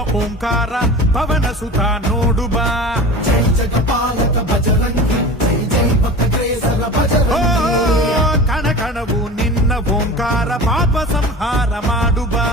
ಓಂಕಾರ ಪವನ ಸುತ ನೋಡು ಬಾ. ಜೈ ಜಗಪಾಲಕ ಭಜರಂಗಿ ಜೈ ಜೈ ಭಕ್ತೇಸರ ಭಜರಂಗಿ. ಕಣ ಕಣವು ನಿನ್ನ ಓಂಕಾರ ಪಾಪ ಸಂಹಾರ ಮಾಡು ಬಾ.